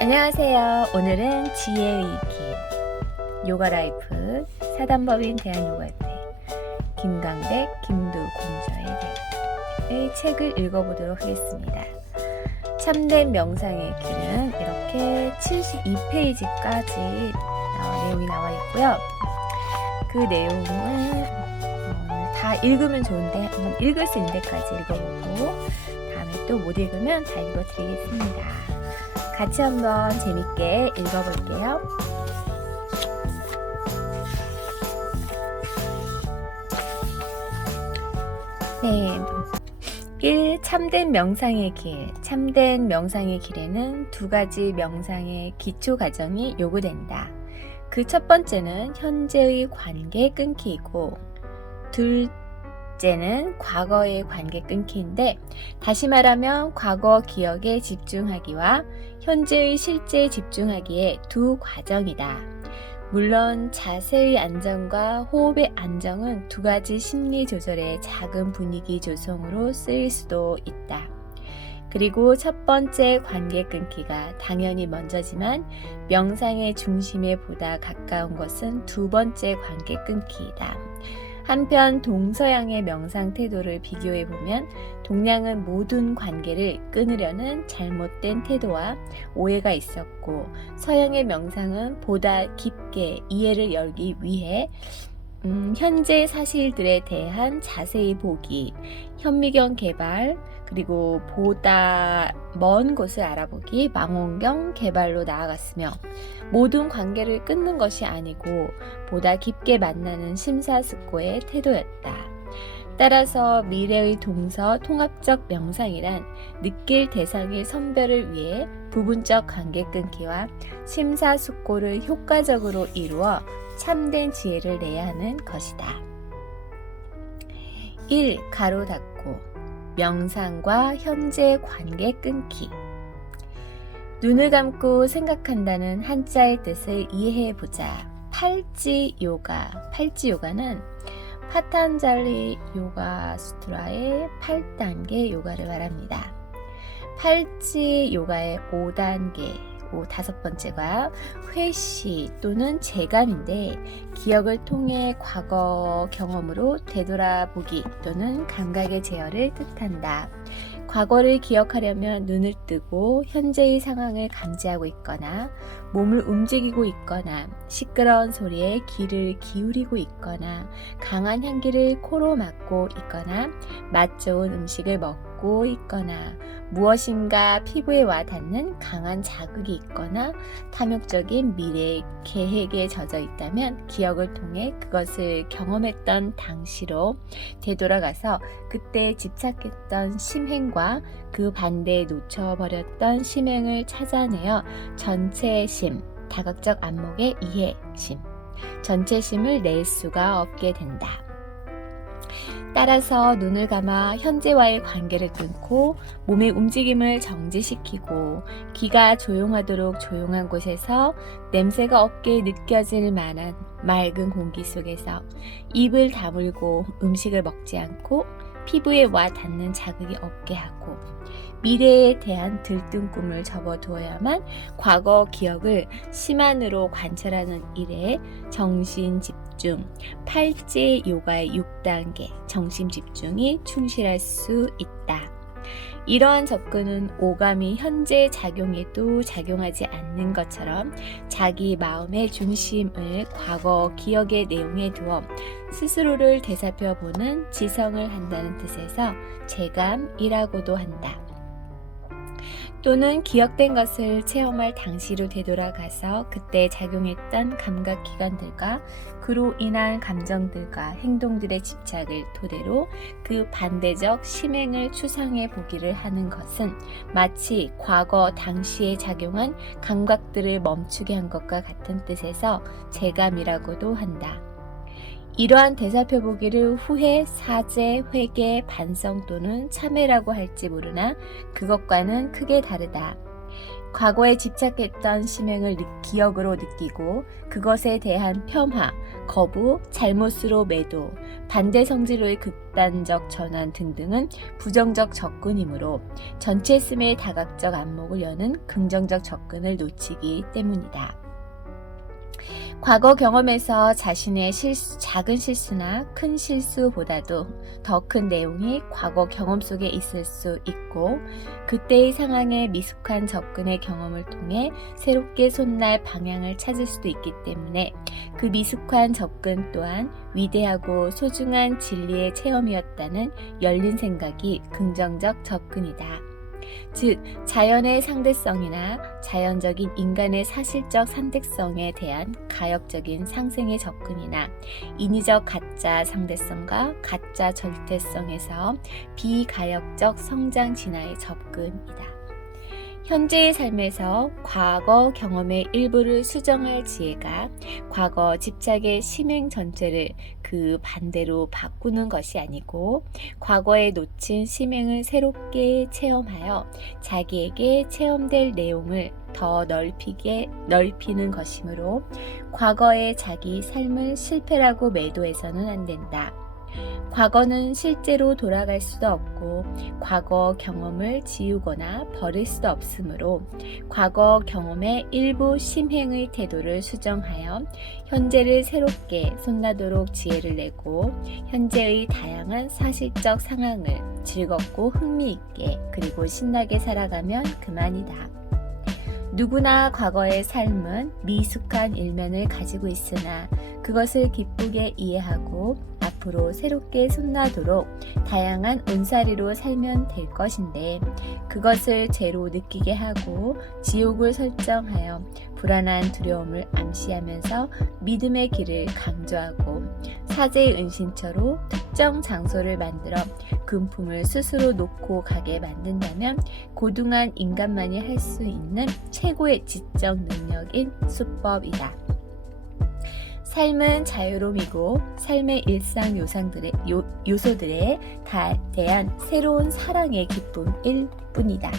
안녕하세요. 오늘은 지혜의 길 요가라이프 사단법인 대한요가협회 김강백, 김두공저의 책을 읽어보도록 하겠습니다. 참된 명상의 길은 이렇게 72페이지까지 내용이 나와 있고요. 그 내용은 다 읽으면 좋은데 한번 읽을 수 있는 데까지 읽어보고 다음에 또 못 읽으면 다 읽어드리겠습니다. 같이 한번 재밌게 읽어볼게요. 네. 1. 참된 명상의 길. 참된 명상의 길에는 두 가지 명상의 기초 과정이 요구된다. 그 첫 번째는 현재의 관계 끊기이고, 둘째는 과거의 관계 끊기인데, 다시 말하면 과거 기억에 집중하기와 현재의 실제에 집중하기에 두 과정이다. 물론 자세의 안정과 호흡의 안정은 두 가지 심리 조절의 작은 분위기 조성으로 쓰일 수도 있다. 그리고 첫 번째 관계 끊기가 당연히 먼저지만 명상의 중심에 보다 가까운 것은 두 번째 관계 끊기이다. 한편 동서양의 명상 태도를 비교해보면 동양은 모든 관계를 끊으려는 잘못된 태도와 오해가 있었고, 서양의 명상은 보다 깊게 이해를 열기 위해 현재 사실들에 대한 자세히 보기, 현미경 개발, 그리고 보다 먼 곳을 알아보기, 망원경 개발로 나아갔으며, 모든 관계를 끊는 것이 아니고 보다 깊게 만나는 심사숙고의 태도였다. 따라서 미래의 동서 통합적 명상이란 느낄 대상의 선별을 위해 부분적 관계 끊기와 심사숙고를 효과적으로 이루어 참된 지혜를 내야 하는 것이다. 1. 가로 닫고 명상과 현재 관계 끊기. 눈을 감고 생각한다는 한자의 뜻을 이해해보자. 팔찌 요가. 팔찌 요가는 파탄잘리 요가 수트라의 8단계 요가를 말합니다. 팔찌 요가의 5단계, 다섯 번째가 회시 또는 재감인데, 기억을 통해 과거 경험으로 되돌아보기 또는 감각의 제어를 뜻한다. 과거를 기억하려면 눈을 뜨고 현재의 상황을 감지하고 있거나, 몸을 움직이고 있거나, 시끄러운 소리에 귀를 기울이고 있거나, 강한 향기를 코로 맡고 있거나, 맛 좋은 음식을 먹고 있거나, 무엇인가 피부에 와 닿는 강한 자극이 있거나, 탐욕적인 미래의 계획에 젖어 있다면 기억을 통해 그것을 경험했던 당시로 되돌아가서 그때 집착했던 심행과 그 반대에 놓쳐버렸던 심행을 찾아내어 전체심, 다각적 안목의 이해심, 전체심을 낼 수가 없게 된다. 따라서 눈을 감아 현재와의 관계를 끊고 몸의 움직임을 정지시키고, 귀가 조용하도록 조용한 곳에서 냄새가 없게 느껴질 만한 맑은 공기 속에서 입을 다물고 음식을 먹지 않고, 피부에 와 닿는 자극이 없게 하고, 미래에 대한 들뜬 꿈을 접어두어야만 과거 기억을 심한으로 관찰하는 일에 정신 집중, 팔찌 요가의 6단계 정신 집중이 충실할 수 있다. 이러한 접근은 오감이 현재 작용에도 작용하지 않는 것처럼 자기 마음의 중심을 과거 기억의 내용에 두어 스스로를 되살펴보는 지성을 한다는 뜻에서 재감이라고도 한다. 또는 기억된 것을 체험할 당시로 되돌아가서 그때 작용했던 감각기관들과 그로 인한 감정들과 행동들의 집착을 토대로 그 반대적 심행을 추상해 보기를 하는 것은 마치 과거 당시에 작용한 감각들을 멈추게 한 것과 같은 뜻에서 재감이라고도 한다. 이러한 되살펴보기를 후회, 사죄, 회개, 반성 또는 참회라고 할지 모르나 그것과는 크게 다르다. 과거에 집착했던 심행을 기억으로 느끼고 그것에 대한 폄하, 거부, 잘못으로 매도, 반대 성질로의 극단적 전환 등등은 부정적 접근이므로 전체심의 다각적 안목을 여는 긍정적 접근을 놓치기 때문이다. 과거 경험에서 자신의 작은 실수나 큰 실수보다도 더 큰 내용이 과거 경험 속에 있을 수 있고 그때의 상황에 미숙한 접근의 경험을 통해 새롭게 솟날 방향을 찾을 수도 있기 때문에 그 미숙한 접근 또한 위대하고 소중한 진리의 체험이었다는 열린 생각이 긍정적 접근이다. 즉, 자연의 상대성이나 자연적인 인간의 사실적 상대성에 대한 가역적인 상생의 접근이나 인위적 가짜 상대성과 가짜 절대성에서 비가역적 성장 진화의 접근이다. 현재의 삶에서 과거 경험의 일부를 수정할 지혜가 과거 집착의 심행 전체를 그 반대로 바꾸는 것이 아니고 과거에 놓친 심행을 새롭게 체험하여 자기에게 체험될 내용을 더 넓히는 것이므로 과거의 자기 삶을 실패라고 매도해서는 안 된다. 과거는 실제로 돌아갈 수도 없고 과거 경험을 지우거나 버릴 수도 없으므로 과거 경험의 일부 심행의 태도를 수정하여 현재를 새롭게 솟나도록 지혜를 내고 현재의 다양한 사실적 상황을 즐겁고 흥미있게 그리고 신나게 살아가면 그만이다. 누구나 과거의 삶은 미숙한 일면을 가지고 있으나 그것을 기쁘게 이해하고 앞으로 새롭게 솟나도록 다양한 온사리로 살면 될 것인데 그것을 죄로 느끼게 하고 지옥을 설정하여 불안한 두려움을 암시하면서 믿음의 길을 강조하고 사제의 은신처로 특정 장소를 만들어 금품을 스스로 놓고 가게 만든다면 고등한 인간만이 할 수 있는 최고의 지적 능력인 수법이다. 삶은 자유로움이고 삶의 일상 요소들에 대한 새로운 사랑의 기쁨일 뿐이다.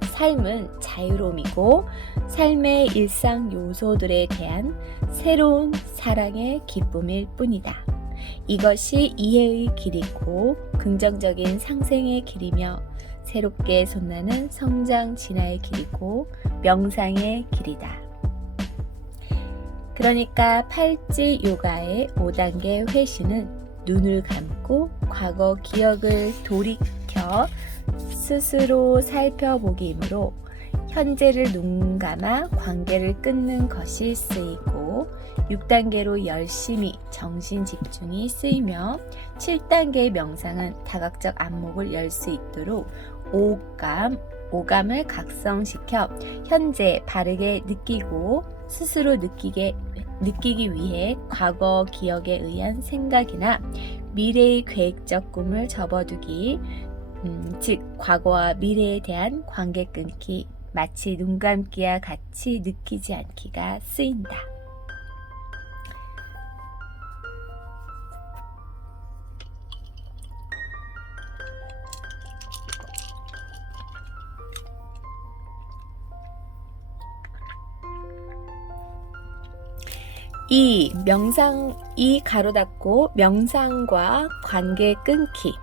삶은 자유로움이고 삶의 일상 요소들에 대한 새로운 사랑의 기쁨일 뿐이다. 이것이 이해의 길이고 긍정적인 상생의 길이며 새롭게 솟나는 성장 진화의 길이고 명상의 길이다. 그러니까 팔찌 요가의 5단계 회시는 눈을 감고 과거 기억을 돌이켜 스스로 살펴보기이므로 현재를 눈 감아 관계를 끊는 것이 쓰이고 6단계로 열심히 정신 집중이 쓰이며 7단계의 명상은 다각적 안목을 열 수 있도록 오감을 각성시켜 현재 바르게 느끼고 스스로 느끼기 위해 과거 기억에 의한 생각이나 미래의 계획적 꿈을 접어두기, 즉 과거와 미래에 대한 관계 끊기, 마치 눈 감기와 같이 느끼지 않기가 쓰인다. 가로 닫고 명상과 관계 끊기.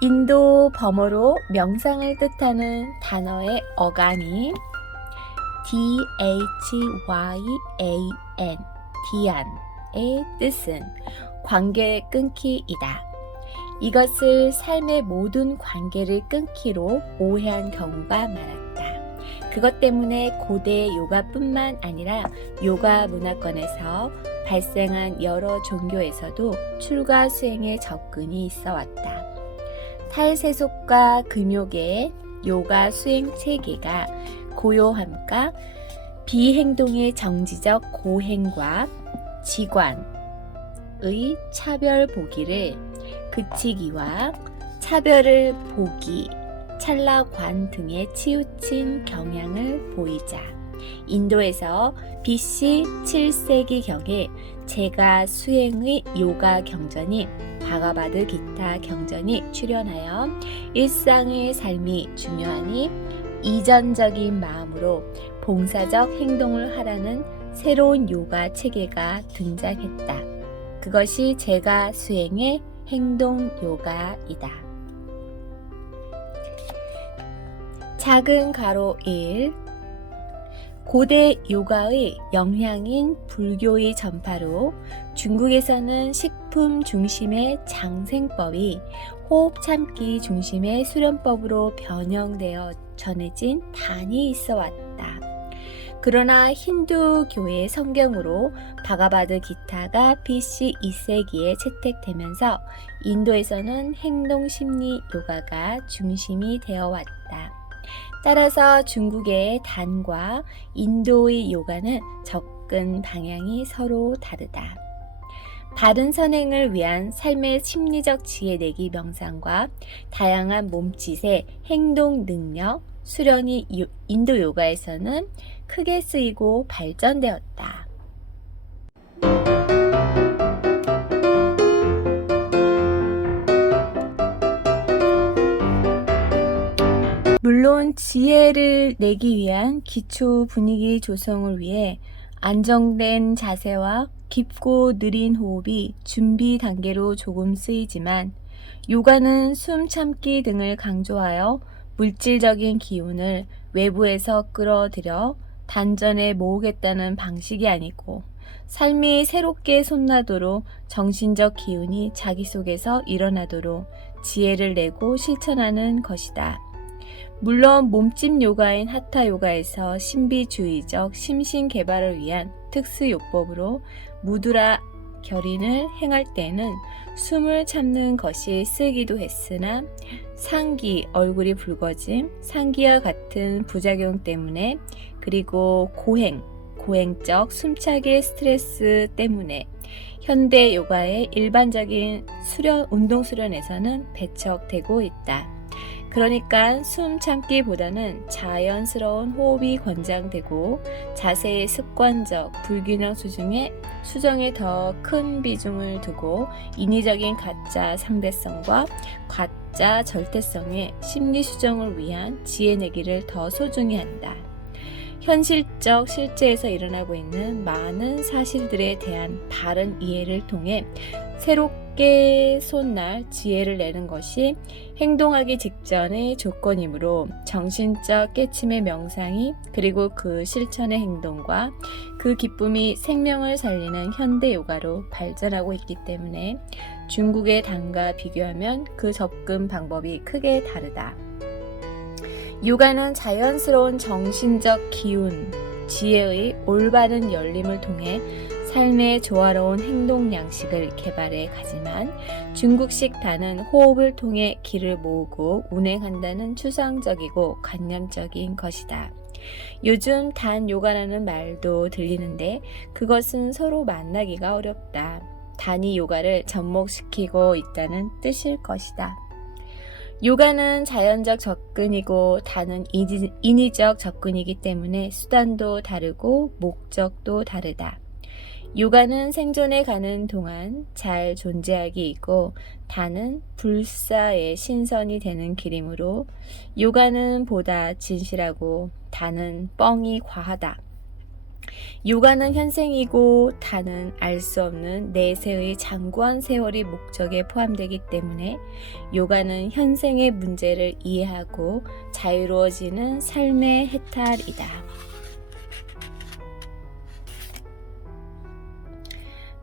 인도 범어로 명상을 뜻하는 단어의 어간이 dhyan, 디안의 뜻은 관계 끊기이다. 이것을 삶의 모든 관계를 끊기로 오해한 경우가 많았다. 그것 때문에 고대 요가뿐만 아니라 요가 문화권에서 발생한 여러 종교에서도 출가 수행의 접근이 있어 왔다. 탈세속과 금욕의 요가 수행 체계가 고요함과 비행동의 정지적 고행과 지관의 차별 보기를 그치기와 차별을 보기, 찰나관 등에 치우친 경향을 보이자 인도에서 BC 7세기경에 제가 수행의 요가 경전인 바가바드 기타 경전이 출현하여 일상의 삶이 중요하니 이전적인 마음으로 봉사적 행동을 하라는 새로운 요가 체계가 등장했다. 그것이 제가 수행의 행동 요가이다. 작은 가로 1. 고대 요가의 영향인 불교의 전파로 중국에서는 식품 중심의 장생법이 호흡 참기 중심의 수련법으로 변형되어 전해진 단이 있어 왔다. 그러나 힌두교의 성경으로 바가바드 기타가 BC 2세기에 채택되면서 인도에서는 행동심리 요가가 중심이 되어 왔다. 따라서 중국의 단과 인도의 요가는 접근 방향이 서로 다르다. 바른 선행을 위한 삶의 심리적 지혜내기 명상과 다양한 몸짓의 행동 능력, 수련이 인도 요가에서는 크게 쓰이고 발전되었다. 물론 지혜를 내기 위한 기초 분위기 조성을 위해 안정된 자세와 깊고 느린 호흡이 준비 단계로 조금 쓰이지만 요가는 숨 참기 등을 강조하여 물질적인 기운을 외부에서 끌어들여 단전에 모으겠다는 방식이 아니고 삶이 새롭게 솟나도록 정신적 기운이 자기 속에서 일어나도록 지혜를 내고 실천하는 것이다. 물론 몸집 요가인 하타 요가에서 신비주의적 심신 개발을 위한 특수 요법으로 무드라 결인을 행할 때는 숨을 참는 것이 쓰기도 했으나 상기, 얼굴이 붉어짐, 상기와 같은 부작용 때문에 그리고 고행적 숨차기 스트레스 때문에 현대 요가의 일반적인 운동 수련에서는 배척되고 있다. 그러니까 숨 참기보다는 자연스러운 호흡이 권장되고 자세의 습관적 불균형 수정에 더 큰 비중을 두고 인위적인 가짜 상대성과 가짜 절대성의 심리 수정을 위한 지혜내기를 더 소중히 한다. 현실적 실제에서 일어나고 있는 많은 사실들에 대한 바른 이해를 통해 새롭게 솟날 지혜를 내는 것이 행동하기 직전의 조건이므로 정신적 깨침의 명상이 그리고 그 실천의 행동과 그 기쁨이 생명을 살리는 현대 요가로 발전하고 있기 때문에 중국의 단과 비교하면 그 접근 방법이 크게 다르다. 요가는 자연스러운 정신적 기운, 지혜의 올바른 열림을 통해 삶의 조화로운 행동 양식을 개발해 가지만 중국식 단은 호흡을 통해 기를 모으고 운행한다는 추상적이고 관념적인 것이다. 요즘 단 요가라는 말도 들리는데 그것은 서로 만나기가 어렵다. 단이 요가를 접목시키고 있다는 뜻일 것이다. 요가는 자연적 접근이고 단은 인위적 접근이기 때문에 수단도 다르고 목적도 다르다. 요가는 생존해 가는 동안 잘 존재하기이고 단은 불사의 신선이 되는 길이므로 요가는 보다 진실하고 단은 뻥이 과하다. 요가는 현생이고 단은 알 수 없는 내세의 장구한 세월이 목적에 포함되기 때문에 요가는 현생의 문제를 이해하고 자유로워지는 삶의 해탈이다.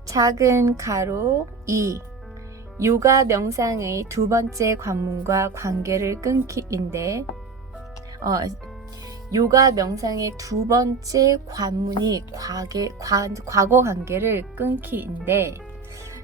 작은 가로 2. 요가 명상의 두 번째 관문과 관계를 끊기인데 요가 명상의 두 번째 관문이 과거 관계를 끊기인데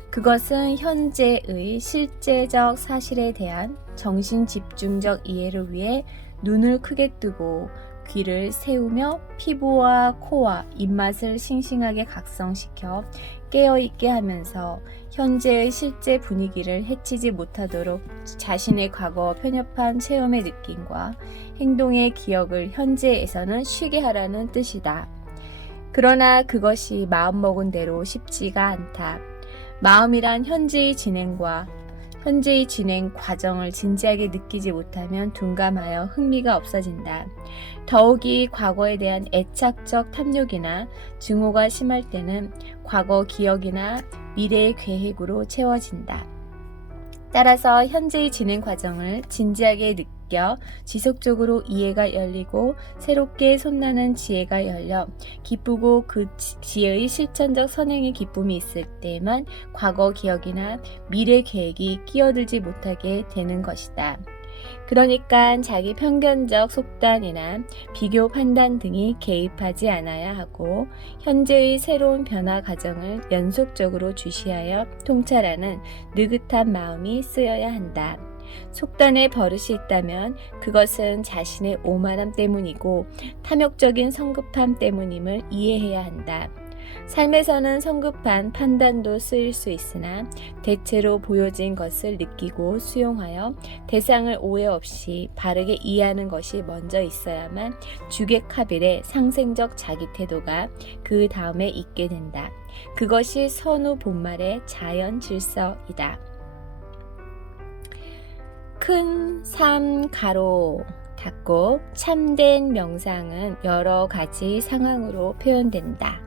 그것은 현재의 실제적 사실에 대한 정신 집중적 이해를 위해 눈을 크게 뜨고 귀를 세우며 피부와 코와 입맛을 싱싱하게 각성시켜 깨어있게 하면서 현재의 실제 분위기를 해치지 못하도록 자신의 과거 편협한 체험의 느낌과 행동의 기억을 현재에서는 쉬게 하라는 뜻이다. 그러나 그것이 마음먹은 대로 쉽지가 않다. 마음이란 현재의 진행과 현재의 진행 과정을 진지하게 느끼지 못하면 둔감하여 흥미가 없어진다. 더욱이 과거에 대한 애착적 탐욕이나 증오가 심할 때는 과거 기억이나 미래의 계획으로 채워진다. 따라서 현재의 진행 과정을 진지하게 느껴 지속적으로 이해가 열리고 새롭게 솟나는 지혜가 열려 기쁘고 그 지혜의 실천적 선행의 기쁨이 있을 때만 과거 기억이나 미래 계획이 끼어들지 못하게 되는 것이다. 그러니까 자기 편견적 속단이나 비교 판단 등이 개입하지 않아야 하고 현재의 새로운 변화 과정을 연속적으로 주시하여 통찰하는 느긋한 마음이 쓰여야 한다. 속단의 버릇이 있다면 그것은 자신의 오만함 때문이고 탐욕적인 성급함 때문임을 이해해야 한다. 삶에서는 성급한 판단도 쓰일 수 있으나 대체로 보여진 것을 느끼고 수용하여 대상을 오해 없이 바르게 이해하는 것이 먼저 있어야만 주객합일의 상생적 자기 태도가 그 다음에 있게 된다. 그것이 선후 본말의 자연 질서이다. 큰 삶 가로 닫고 참된 명상은 여러 가지 상황으로 표현된다.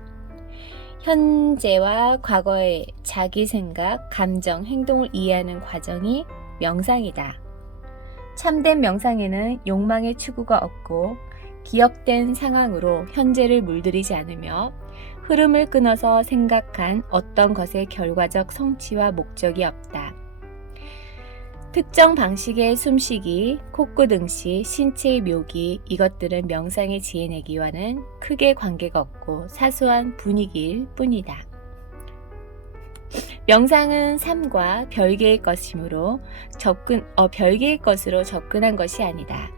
현재와 과거의 자기 생각, 감정, 행동을 이해하는 과정이 명상이다. 참된 명상에는 욕망의 추구가 없고 기억된 상황으로 현재를 물들이지 않으며 흐름을 끊어서 생각한 어떤 것의 결과적 성취와 목적이 없다. 특정 방식의 숨쉬기, 콧구등시, 신체의 묘기 이것들은 명상의 지혜내기와는 크게 관계가 없고 사소한 분위기일 뿐이다. 명상은 삶과 별개의 것이므로 별개의 것으로 접근한 것이 아니다.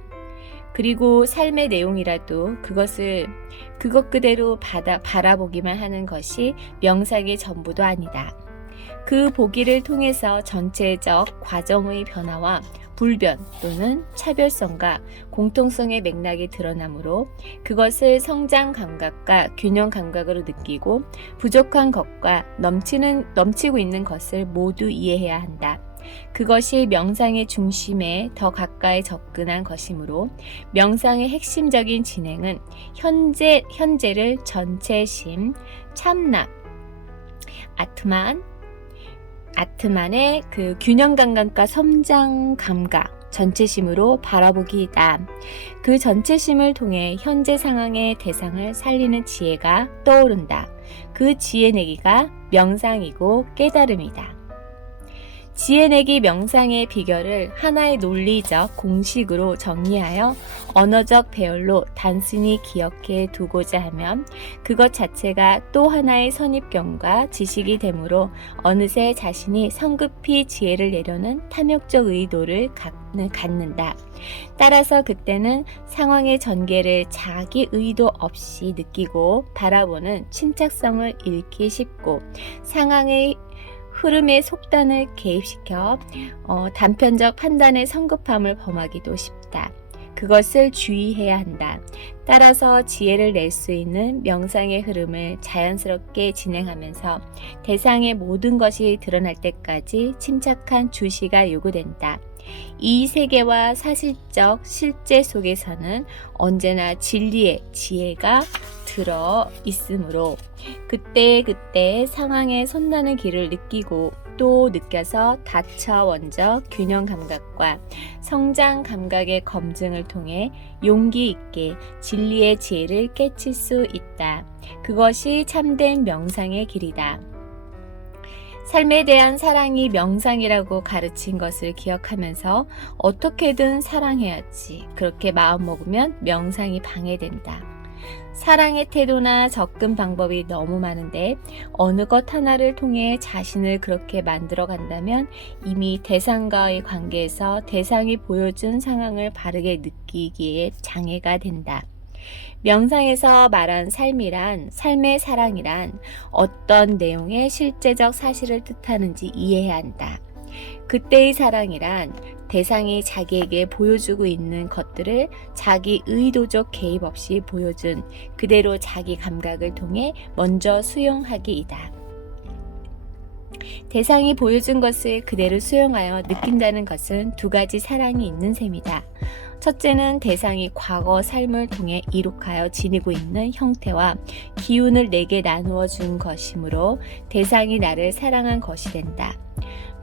그리고 삶의 내용이라도 그것 그대로 바라보기만 하는 것이 명상의 전부도 아니다. 그 보기를 통해서 전체적 과정의 변화와 불변 또는 차별성과 공통성의 맥락이 드러나므로 그것을 성장 감각과 균형 감각으로 느끼고 부족한 것과 넘치고 있는 것을 모두 이해해야 한다. 그것이 명상의 중심에 더 가까이 접근한 것이므로 명상의 핵심적인 진행은 현재를 전체심, 참나, 아트만의 그 균형 감각과 성장 감각, 전체심으로 바라보기이다. 그 전체심을 통해 현재 상황의 대상을 살리는 지혜가 떠오른다. 그 지혜내기가 명상이고 깨달음이다. 지혜내기 명상의 비결을 하나의 논리적 공식으로 정리하여 언어적 배열로 단순히 기억해 두고자 하면 그것 자체가 또 하나의 선입견과 지식이 되므로 어느새 자신이 성급히 지혜를 내려는 탐욕적 의도를 갖는다. 따라서 그때는 상황의 전개를 자기 의도 없이 느끼고 바라보는 침착성을 잃기 쉽고 상황의 흐름의 속단을 개입시켜 단편적 판단의 성급함을 범하기도 쉽다. 그것을 주의해야 한다. 따라서 지혜를 낼 수 있는 명상의 흐름을 자연스럽게 진행하면서 대상의 모든 것이 드러날 때까지 침착한 주시가 요구된다. 이 세계와 사실적 실제 속에서는 언제나 진리의 지혜가 들어 있으므로 그때 상황에 선나는 길을 느끼고 또 느껴서 다처원적 균형 감각과 성장 감각의 검증을 통해 용기 있게 진리의 지혜를 깨칠 수 있다. 그것이 참된 명상의 길이다. 삶에 대한 사랑이 명상이라고 가르친 것을 기억하면서 어떻게든 사랑해야지. 그렇게 마음먹으면 명상이 방해된다. 사랑의 태도나 접근 방법이 너무 많은데 어느 것 하나를 통해 자신을 그렇게 만들어 간다면 이미 대상과의 관계에서 대상이 보여준 상황을 바르게 느끼기에 장애가 된다. 명상에서 말한 삶의 사랑이란 어떤 내용의 실제적 사실을 뜻하는지 이해해야 한다. 그때의 사랑이란 대상이 자기에게 보여주고 있는 것들을 자기 의도적 개입 없이 보여준 그대로 자기 감각을 통해 먼저 수용하기이다. 대상이 보여준 것을 그대로 수용하여 느낀다는 것은 두 가지 사랑이 있는 셈이다. 첫째는 대상이 과거 삶을 통해 이룩하여 지니고 있는 형태와 기운을 내게 나누어 준 것이므로 대상이 나를 사랑한 것이 된다.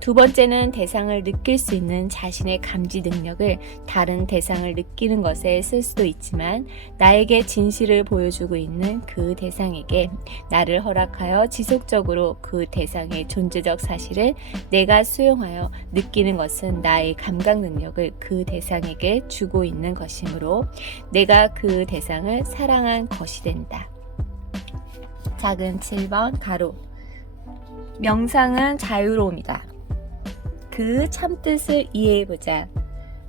두 번째는 대상을 느낄 수 있는 자신의 감지 능력을 다른 대상을 느끼는 것에 쓸 수도 있지만 나에게 진실을 보여주고 있는 그 대상에게 나를 허락하여 지속적으로 그 대상의 존재적 사실을 내가 수용하여 느끼는 것은 나의 감각 능력을 그 대상에게 주고 있는 것이므로 내가 그 대상을 사랑한 것이 된다. 작은 7번 가로. 명상은 자유로움이다. 그 참뜻을 이해해보자.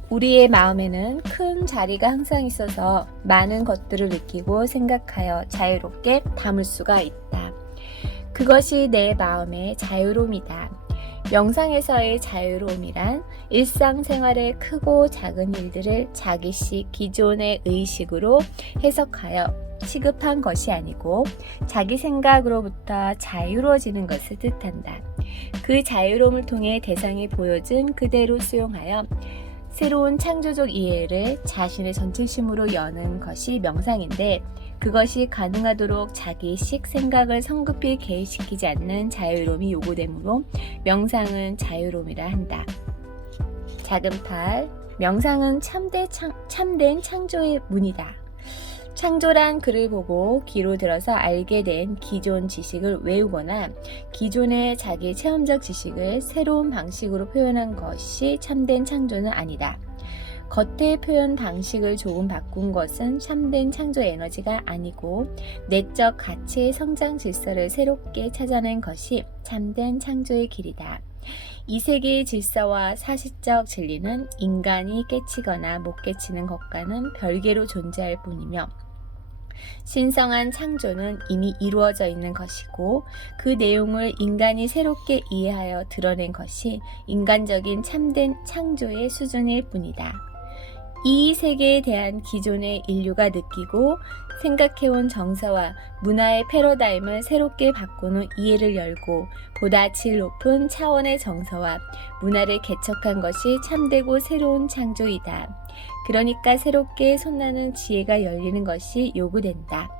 우리의 마음에는 큰 자리가 항상 있어서 많은 것들을 느끼고 생각하여 자유롭게 담을 수가 있다. 그것이 내 마음의 자유로움이다. 명상에서의 자유로움이란 일상생활의 크고 작은 일들을 자기식 기존의 의식으로 해석하여 취급한 것이 아니고 자기 생각으로부터 자유로워지는 것을 뜻한다. 그 자유로움을 통해 대상이 보여준 그대로 수용하여 새로운 창조적 이해를 자신의 전체심으로 여는 것이 명상인데 그것이 가능하도록 자기식 생각을 성급히 개입시키지 않는 자유로움이 요구되므로 명상은 자유로움이라 한다. 작은 8. 명상은 참된 창조의 문이다. 창조란 글을 보고 귀로 들어서 알게 된 기존 지식을 외우거나 기존의 자기 체험적 지식을 새로운 방식으로 표현한 것이 참된 창조는 아니다. 겉의 표현 방식을 조금 바꾼 것은 참된 창조 에너지가 아니고 내적 가치의 성장 질서를 새롭게 찾아낸 것이 참된 창조의 길이다. 이 세계의 질서와 사실적 진리는 인간이 깨치거나 못 깨치는 것과는 별개로 존재할 뿐이며 신성한 창조는 이미 이루어져 있는 것이고 그 내용을 인간이 새롭게 이해하여 드러낸 것이 인간적인 참된 창조의 수준일 뿐이다. 이 세계에 대한 기존의 인류가 느끼고 생각해온 정서와 문화의 패러다임을 새롭게 바꾼 후 이해를 열고 보다 질 높은 차원의 정서와 문화를 개척한 것이 참되고 새로운 창조이다. 그러니까 새롭게 솟나는 지혜가 열리는 것이 요구된다.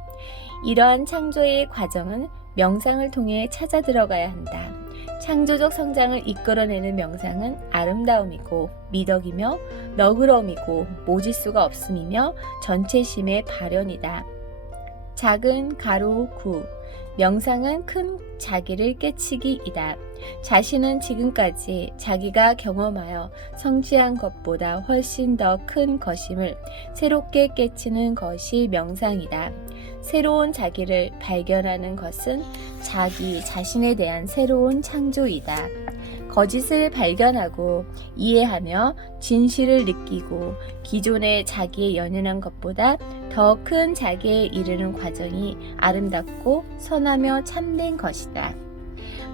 이러한 창조의 과정은 명상을 통해 찾아 들어가야 한다. 창조적 성장을 이끌어내는 명상은 아름다움이고 미덕이며 너그러움이고 모질 수가 없음이며 전체심의 발현이다. 작은 가로 9. 명상은 큰 자기를 깨치기이다. 자신은 지금까지 자기가 경험하여 성취한 것보다 훨씬 더 큰 것임을 새롭게 깨치는 것이 명상이다. 새로운 자기를 발견하는 것은 자기 자신에 대한 새로운 창조이다. 거짓을 발견하고 이해하며 진실을 느끼고 기존의 자기에 연연한 것보다 더 큰 자기에 이르는 과정이 아름답고 선하며 참된 것이다.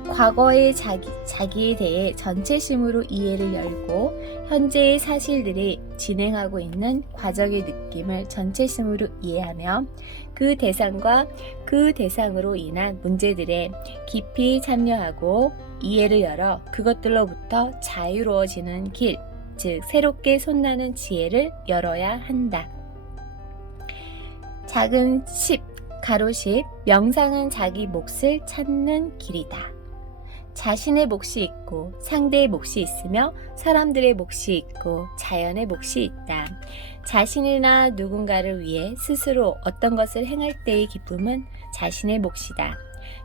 과거의 자기에 대해 전체심으로 이해를 열고 현재의 사실들이 진행하고 있는 과정의 느낌을 전체심으로 이해하며 그 대상과 그 대상으로 인한 문제들에 깊이 참여하고 이해를 열어 그것들로부터 자유로워지는 길, 즉 새롭게 솟나는 지혜를 열어야 한다. 작은 10, 가로 10, 명상은 자기 몫을 찾는 길이다. 자신의 몫이 있고 상대의 몫이 있으며 사람들의 몫이 있고 자연의 몫이 있다. 자신이나 누군가를 위해 스스로 어떤 것을 행할 때의 기쁨은 자신의 몫이다.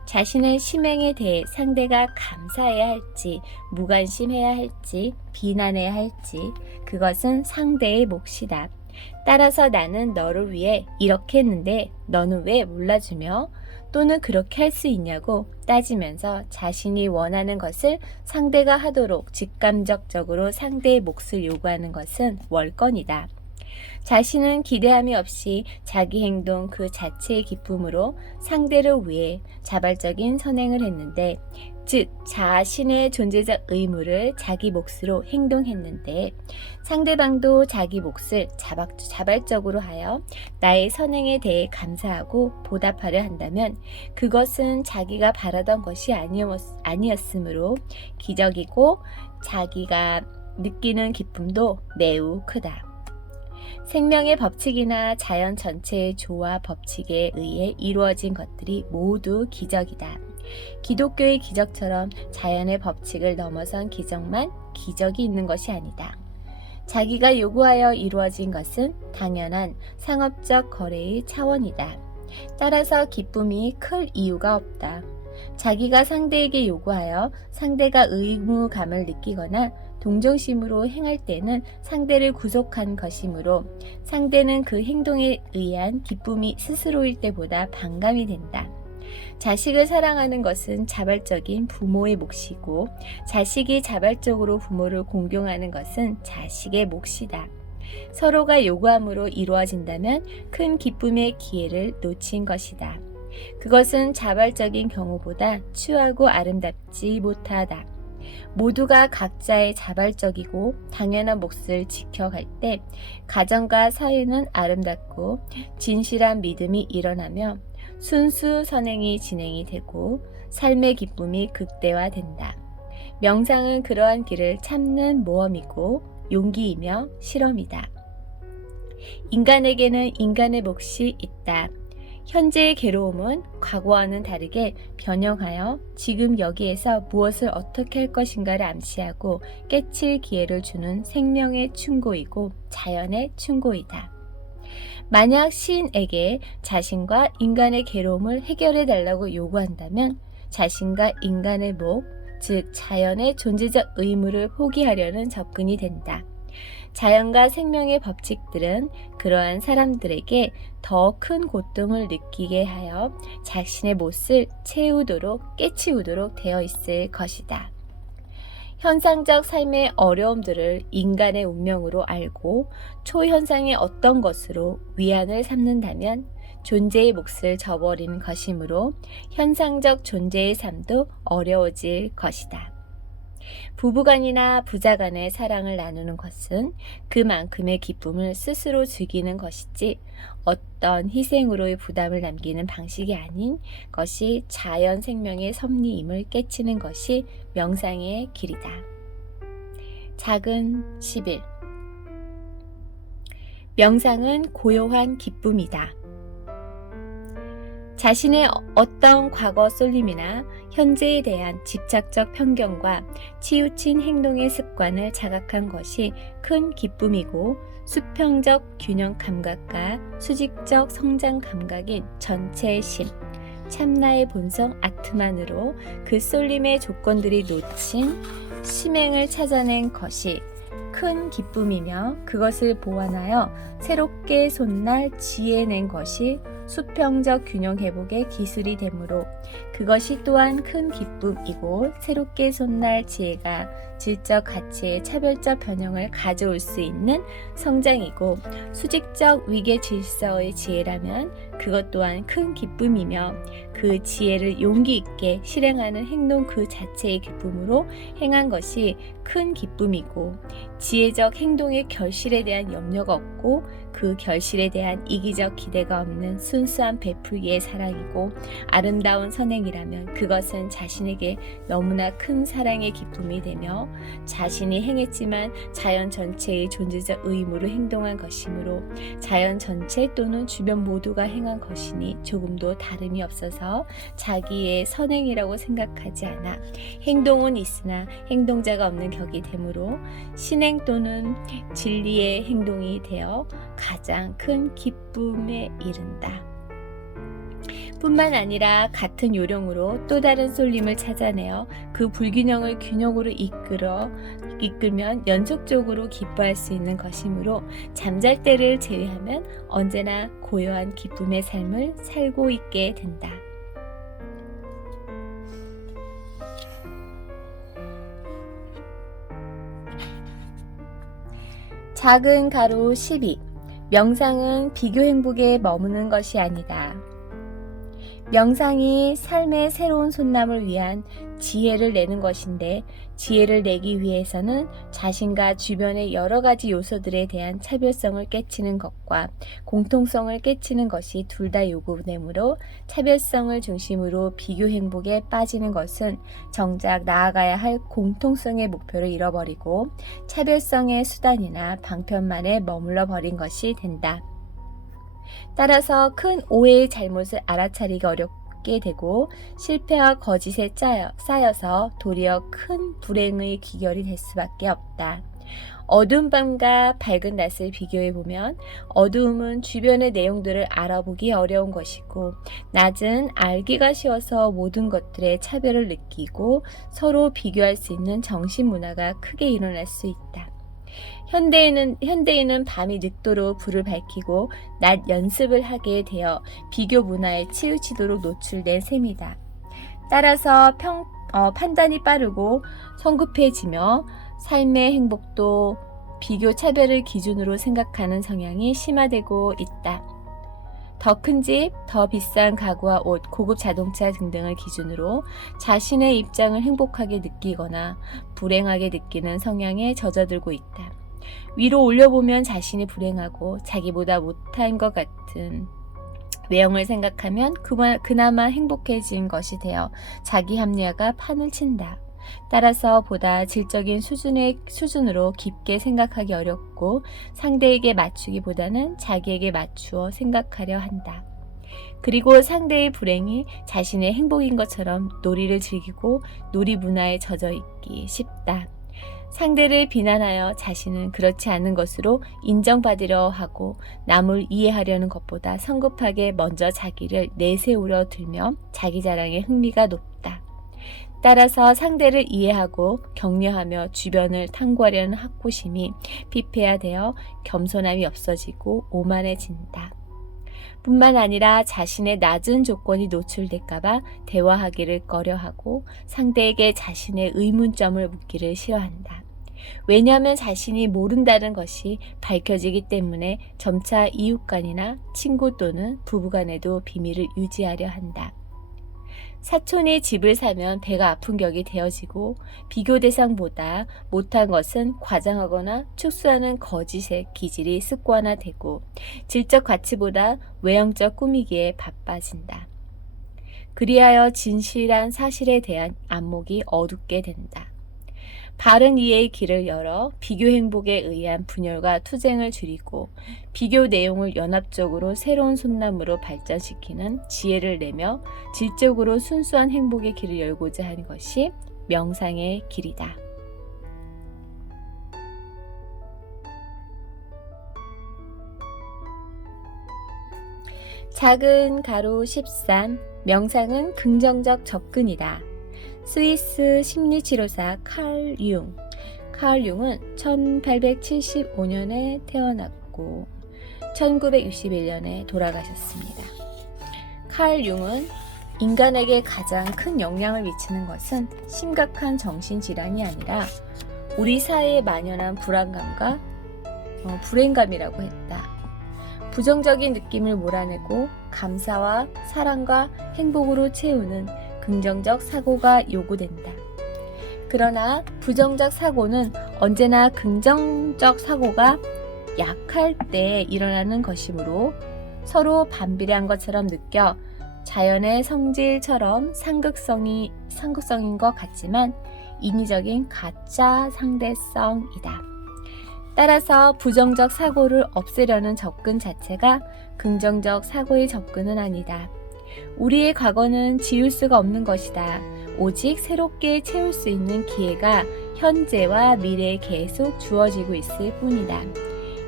자신의 심행에 대해 상대가 감사해야 할지, 무관심해야 할지, 비난해야 할지 그것은 상대의 몫이다. 따라서 나는 너를 위해 이렇게 했는데 너는 왜 몰라주며 또는 그렇게 할 수 있냐고 따지면서 자신이 원하는 것을 상대가 하도록 직감적으로 상대의 몫을 요구하는 것은 월권이다. 자신은 기대함이 없이 자기 행동 그 자체의 기쁨으로 상대를 위해 자발적인 선행을 했는데, 즉 자신의 존재적 의무를 자기 몫으로 행동했는데, 상대방도 자기 몫을 자발적으로 하여 나의 선행에 대해 감사하고 보답하려 한다면 그것은 자기가 바라던 것이 아니었으므로 기적이고 자기가 느끼는 기쁨도 매우 크다. 생명의 법칙이나 자연 전체의 조화 법칙에 의해 이루어진 것들이 모두 기적이다. 기독교의 기적처럼 자연의 법칙을 넘어선 기적만 기적이 있는 것이 아니다. 자기가 요구하여 이루어진 것은 당연한 상업적 거래의 차원이다. 따라서 기쁨이 클 이유가 없다. 자기가 상대에게 요구하여 상대가 의무감을 느끼거나 동정심으로 행할 때는 상대를 구속한 것이므로 상대는 그 행동에 의한 기쁨이 스스로일 때보다 반감이 된다. 자식을 사랑하는 것은 자발적인 부모의 몫이고 자식이 자발적으로 부모를 공경하는 것은 자식의 몫이다. 서로가 요구함으로 이루어진다면 큰 기쁨의 기회를 놓친 것이다. 그것은 자발적인 경우보다 추하고 아름답지 못하다. 모두가 각자의 자발적이고 당연한 몫을 지켜갈 때 가정과 사회는 아름답고 진실한 믿음이 일어나며 순수 선행이 진행이 되고 삶의 기쁨이 극대화된다. 명상은 그러한 길을 참는 모험이고 용기이며 실험이다. 인간에게는 인간의 몫이 있다. 현재의 괴로움은 과거와는 다르게 변형하여 지금 여기에서 무엇을 어떻게 할 것인가를 암시하고 깨칠 기회를 주는 생명의 충고이고 자연의 충고이다. 만약 시인에게 자신과 인간의 괴로움을 해결해 달라고 요구한다면 자신과 인간의 목, 즉 자연의 존재적 의무를 포기하려는 접근이 된다. 자연과 생명의 법칙들은 그러한 사람들에게 더 큰 고통을 느끼게 하여 자신의 몫을 깨치우도록 되어 있을 것이다. 현상적 삶의 어려움들을 인간의 운명으로 알고 초현상의 어떤 것으로 위안을 삼는다면 존재의 몫을 저버리는 것이므로 현상적 존재의 삶도 어려워질 것이다. 부부간이나 부자간의 사랑을 나누는 것은 그만큼의 기쁨을 스스로 즐기는 것이지 어떤 희생으로의 부담을 남기는 방식이 아닌 것이 자연 생명의 섭리임을 깨치는 것이 명상의 길이다. 작은 11. 명상은 고요한 기쁨이다. 자신의 어떤 과거 쏠림이나 현재에 대한 집착적 편견과 치우친 행동의 습관을 자각한 것이 큰 기쁨이고 수평적 균형 감각과 수직적 성장 감각인 전체의 심, 참나의 본성 아트만으로 그 쏠림의 조건들이 놓친 심행을 찾아낸 것이 큰 기쁨이며 그것을 보완하여 새롭게 손날 지혜낸 것이 수평적 균형 회복의 기술이 되므로 그것이 또한 큰 기쁨이고 새롭게 손날 지혜가 질적 가치의 차별적 변형을 가져올 수 있는 성장이고 수직적 위계 질서의 지혜라면 그것 또한 큰 기쁨이며 그 지혜를 용기 있게 실행하는 행동 그 자체의 기쁨으로 행한 것이 큰 기쁨이고 지혜적 행동의 결실에 대한 염려가 없고 그 결실에 대한 이기적 기대가 없는 순수한 베풀기의 사랑이고 아름다운 선행이라면 그것은 자신에게 너무나 큰 사랑의 기쁨이 되며 자신이 행했지만 자연 전체의 존재적 의무로 행동한 것이므로 자연 전체 또는 주변 모두가 행한 것이니 조금도 다름이 없어서 자기의 선행이라고 생각하지 않아 행동은 있으나 행동자가 없는 격이 되므로 신행 또는 진리의 행동이 되어 가장 큰 기쁨에 이른다. 뿐만 아니라 같은 요령으로 또 다른 쏠림을 찾아내어 그 불균형을 균형으로 이끌면 연속적으로 기뻐할 수 있는 것이므로 잠잘 때를 제외하면 언제나 고요한 기쁨의 삶을 살고 있게 된다. 작은 가로 12. 명상은 비교 행복에 머무는 것이 아니다. 명상이 삶의 새로운 솟남을 위한 지혜를 내는 것인데, 지혜를 내기 위해서는 자신과 주변의 여러 가지 요소들에 대한 차별성을 깨치는 것과 공통성을 깨치는 것이 둘 다 요구되므로, 차별성을 중심으로 비교 행복에 빠지는 것은 정작 나아가야 할 공통성의 목표를 잃어버리고 차별성의 수단이나 방편만에 머물러 버린 것이 된다. 따라서 큰 오해의 잘못을 알아차리기 어렵게 되고 실패와 거짓에 쌓여서 도리어 큰 불행의 귀결이 될 수밖에 없다. 어두운 밤과 밝은 낮을 비교해보면 어두움은 주변의 내용들을 알아보기 어려운 것이고, 낮은 알기가 쉬워서 모든 것들의 차별을 느끼고 서로 비교할 수 있는 정신문화가 크게 일어날 수 있다. 현대인은 밤이 늦도록 불을 밝히고 낮 연습을 하게 되어 비교 문화에 치우치도록 노출된 셈이다. 따라서 판단이 빠르고 성급해지며 삶의 행복도 비교 차별을 기준으로 생각하는 성향이 심화되고 있다. 더 큰 집, 더 비싼 가구와 옷, 고급 자동차 등등을 기준으로 자신의 입장을 행복하게 느끼거나 불행하게 느끼는 성향에 젖어들고 있다. 위로 올려보면 자신이 불행하고 자기보다 못한 것 같은 외형을 생각하면 그나마 행복해진 것이 되어 자기 합리화가 판을 친다. 따라서 보다 질적인 수준으로 깊게 생각하기 어렵고 상대에게 맞추기보다는 자기에게 맞추어 생각하려 한다. 그리고 상대의 불행이 자신의 행복인 것처럼 놀이를 즐기고 놀이 문화에 젖어 있기 쉽다. 상대를 비난하여 자신은 그렇지 않은 것으로 인정받으려 하고 남을 이해하려는 것보다 성급하게 먼저 자기를 내세우려 들며 자기 자랑에 흥미가 높다. 따라서 상대를 이해하고 격려하며 주변을 탐구하려는 확고심이 피폐화되어 겸손함이 없어지고 오만해진다. 뿐만 아니라 자신의 낮은 조건이 노출될까봐 대화하기를 꺼려하고 상대에게 자신의 의문점을 묻기를 싫어한다. 왜냐하면 자신이 모른다는 것이 밝혀지기 때문에 점차 이웃간이나 친구 또는 부부간에도 비밀을 유지하려 한다. 사촌이 집을 사면 배가 아픈 격이 되어지고 비교 대상보다 못한 것은 과장하거나 축소하는 거짓의 기질이 습관화되고 질적 가치보다 외형적 꾸미기에 바빠진다. 그리하여 진실한 사실에 대한 안목이 어둡게 된다. 바른 이해의 길을 열어 비교 행복에 의한 분열과 투쟁을 줄이고 비교 내용을 연합적으로 새로운 솜남으로 발전시키는 지혜를 내며 질적으로 순수한 행복의 길을 열고자 하는 것이 명상의 길이다. 작은 가로 13 명상은 긍정적 접근이다. 스위스 심리치료사 칼 융은 1875년에 태어났고 1961년에 돌아가셨습니다. 칼 융은 인간에게 가장 큰 영향을 미치는 것은 심각한 정신질환이 아니라 우리 사회에 만연한 불안감과 불행감이라고 했다. 부정적인 느낌을 몰아내고 감사와 사랑과 행복으로 채우는 긍정적 사고가 요구된다. 그러나 부정적 사고는 언제나 긍정적 사고가 약할 때 일어나는 것이므로 서로 반비례한 것처럼 느껴 자연의 성질처럼 상극성인 것 같지만 인위적인 가짜 상대성이다. 따라서 부정적 사고를 없애려는 접근 자체가 긍정적 사고의 접근은 아니다. 우리의 과거는 지울 수가 없는 것이다. 오직 새롭게 채울 수 있는 기회가 현재와 미래에 계속 주어지고 있을 뿐이다.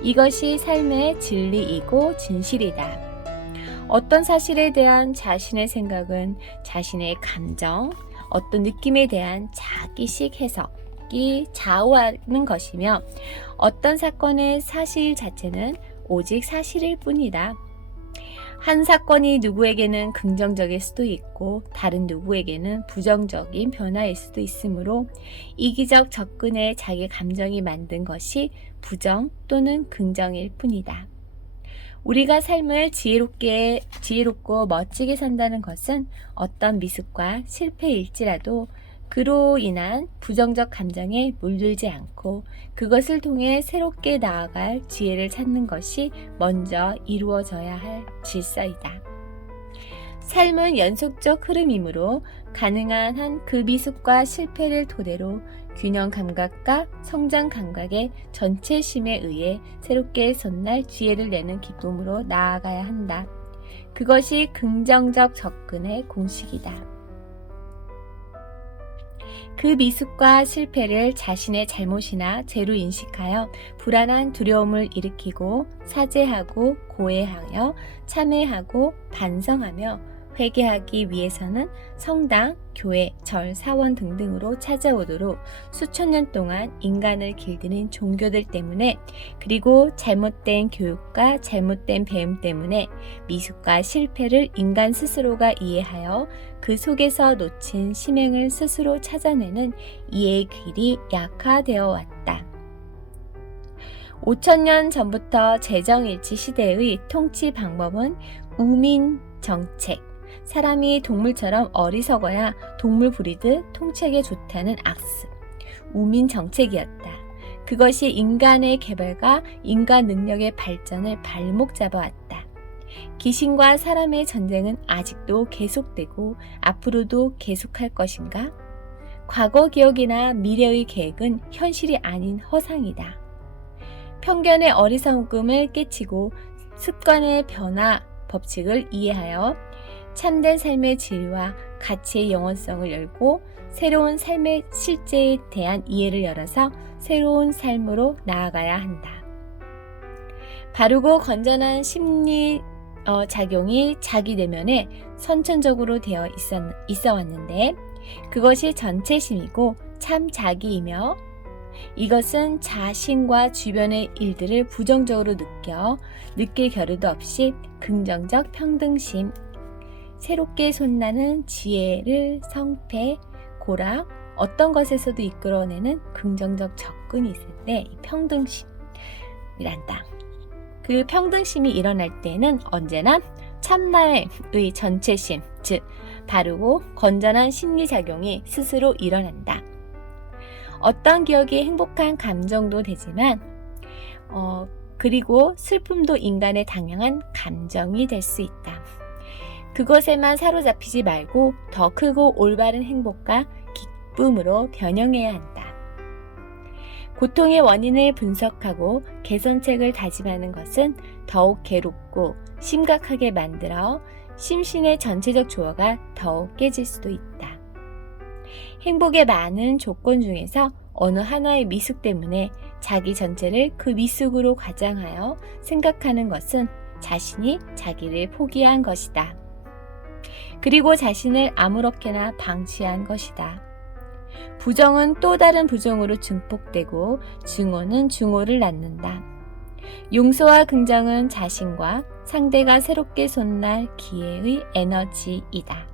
이것이 삶의 진리이고 진실이다. 어떤 사실에 대한 자신의 생각은 자신의 감정, 어떤 느낌에 대한 자기식 해석이 좌우하는 것이며 어떤 사건의 사실 자체는 오직 사실일 뿐이다. 한 사건이 누구에게는 긍정적일 수도 있고 다른 누구에게는 부정적인 변화일 수도 있으므로 이기적 접근에 자기 감정이 만든 것이 부정 또는 긍정일 뿐이다. 우리가 삶을 지혜롭고 멋지게 산다는 것은 어떤 미숙과 실패일지라도 그로 인한 부정적 감정에 물들지 않고 그것을 통해 새롭게 나아갈 지혜를 찾는 것이 먼저 이루어져야 할 질서이다. 삶은 연속적 흐름이므로 가능한 한 그 미숙과 실패를 토대로 균형 감각과 성장 감각의 전체심에 의해 새롭게 솟날 지혜를 내는 기쁨으로 나아가야 한다. 그것이 긍정적 접근의 공식이다. 그 미숙과 실패를 자신의 잘못이나 죄로 인식하여 불안한 두려움을 일으키고 사죄하고 고해하여 참회하고 반성하며 회개하기 위해서는 성당, 교회, 절, 사원 등등으로 찾아오도록 수천 년 동안 인간을 길드는 종교들 때문에 그리고 잘못된 교육과 잘못된 배움 때문에 미숙과 실패를 인간 스스로가 이해하여 그 속에서 놓친 심행을 스스로 찾아내는 이해의 길이 약화되어 왔다. 5,000년 전부터 제정일치 시대의 통치 방법은 우민 정책, 사람이 동물처럼 어리석어야 동물 부리듯 통치하기 좋다는 악습, 우민 정책이었다. 그것이 인간의 개발과 인간 능력의 발전을 발목 잡아왔다. 귀신과 사람의 전쟁은 아직도 계속되고 앞으로도 계속할 것인가? 과거 기억이나 미래의 계획은 현실이 아닌 허상이다. 편견의 어리석음을 깨치고 습관의 변화 법칙을 이해하여 참된 삶의 질과 가치의 영원성을 열고 새로운 삶의 실제에 대한 이해를 열어서 새로운 삶으로 나아가야 한다. 바르고 건전한 심리 작용이 자기 내면에 선천적으로 되어 있어 왔는데 그것이 전체심이고 참 자기이며 이것은 자신과 주변의 일들을 부정적으로 느낄 겨를도 없이 긍정적 평등심, 새롭게 솟나는 지혜를 성패, 고락, 어떤 것에서도 이끌어내는 긍정적 접근이 있을 때 이 평등심이란다. 그 평등심이 일어날 때는 언제나 참나의 전체심, 즉 바르고 건전한 심리작용이 스스로 일어난다. 어떤 기억이 행복한 감정도 되지만 그리고 슬픔도 인간의 당연한 감정이 될 수 있다. 그것에만 사로잡히지 말고 더 크고 올바른 행복과 기쁨으로 변형해야 한다. 고통의 원인을 분석하고 개선책을 다짐하는 것은 더욱 괴롭고 심각하게 만들어 심신의 전체적 조화가 더욱 깨질 수도 있다. 행복의 많은 조건 중에서 어느 하나의 미숙 때문에 자기 전체를 그 미숙으로 과장하여 생각하는 것은 자신이 자기를 포기한 것이다. 그리고 자신을 아무렇게나 방치한 것이다. 부정은 또 다른 부정으로 증폭되고 증오는 증오를 낳는다. 용서와 긍정은 자신과 상대가 새롭게 솟날 기회의 에너지이다.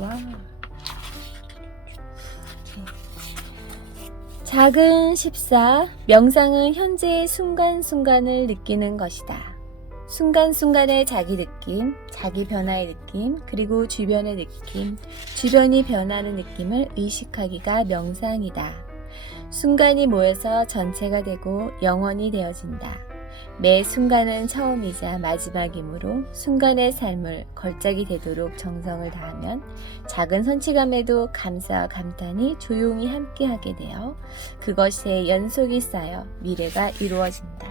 와. 작은 14. 명상은 현재의 순간순간을 느끼는 것이다. 순간순간의 자기 느낌, 자기 변화의 느낌, 그리고 주변의 느낌, 주변이 변하는 느낌을 의식하기가 명상이다. 순간이 모여서 전체가 되고 영원이 되어진다. 매 순간은 처음이자 마지막이므로 순간의 삶을 걸작이 되도록 정성을 다하면 작은 성취감에도 감사와 감탄이 조용히 함께하게 되어 그것의 연속이 쌓여 미래가 이루어진다.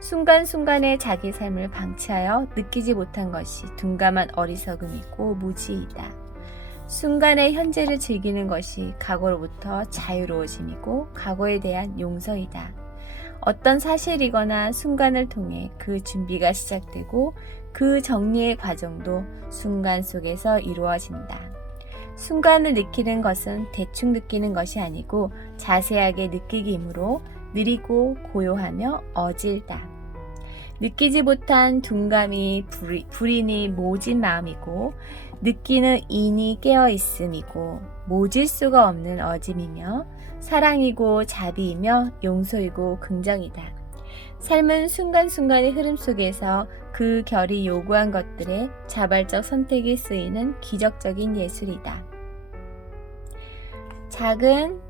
순간순간의 자기 삶을 방치하여 느끼지 못한 것이 둔감한 어리석음이고 무지이다. 순간의 현재를 즐기는 것이 과거로부터 자유로워짐이고 과거에 대한 용서이다. 어떤 사실이거나 순간을 통해 그 준비가 시작되고 그 정리의 과정도 순간 속에서 이루어진다. 순간을 느끼는 것은 대충 느끼는 것이 아니고 자세하게 느끼기이므로 느리고 고요하며 어질다. 느끼지 못한 둔감이 불인이 모진 마음이고 느끼는 인이 깨어있음이고 모질 수가 없는 어짐이며 사랑이고 자비이며 용서이고 긍정이다. 삶은 순간순간의 흐름 속에서 그 결이 요구한 것들의 자발적 선택이 쓰이는 기적적인 예술이다. 작은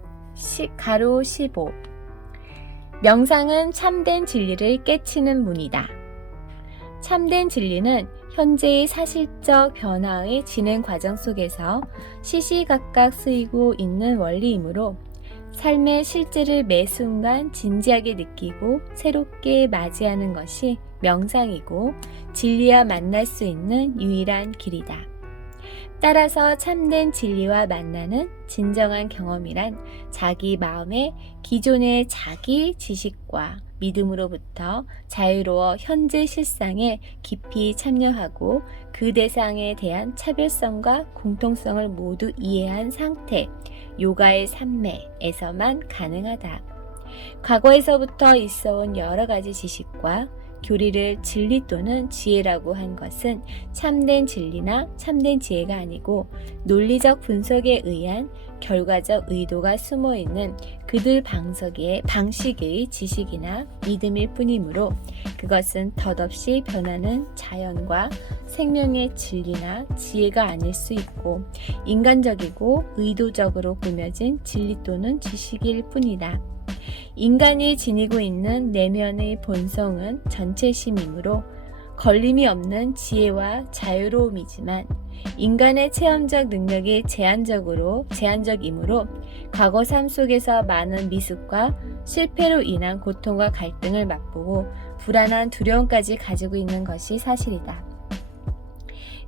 가로 15 명상은 참된 진리를 깨치는 문이다. 참된 진리는 현재의 사실적 변화의 진행 과정 속에서 시시각각 쓰이고 있는 원리이므로 삶의 실제를 매 순간 진지하게 느끼고 새롭게 맞이하는 것이 명상이고 진리와 만날 수 있는 유일한 길이다. 따라서 참된 진리와 만나는 진정한 경험이란 자기 마음의 기존의 자기 지식과 믿음으로부터 자유로워 현재 실상에 깊이 참여하고 그 대상에 대한 차별성과 공통성을 모두 이해한 상태, 요가의 산매에서만 가능하다. 과거에서부터 있어온 여러 가지 지식과 교리를 진리 또는 지혜라고 한 것은 참된 진리나 참된 지혜가 아니고 논리적 분석에 의한 결과적 의도가 숨어있는 그들 방식의 지식이나 믿음일 뿐이므로 그것은 덧없이 변하는 자연과 생명의 진리나 지혜가 아닐 수 있고 인간적이고 의도적으로 꾸며진 진리 또는 지식일 뿐이다. 인간이 지니고 있는 내면의 본성은 전체심이므로 걸림이 없는 지혜와 자유로움이지만 인간의 체험적 능력이 제한적이므로 과거 삶 속에서 많은 미숙과 실패로 인한 고통과 갈등을 맛보고 불안한 두려움까지 가지고 있는 것이 사실이다.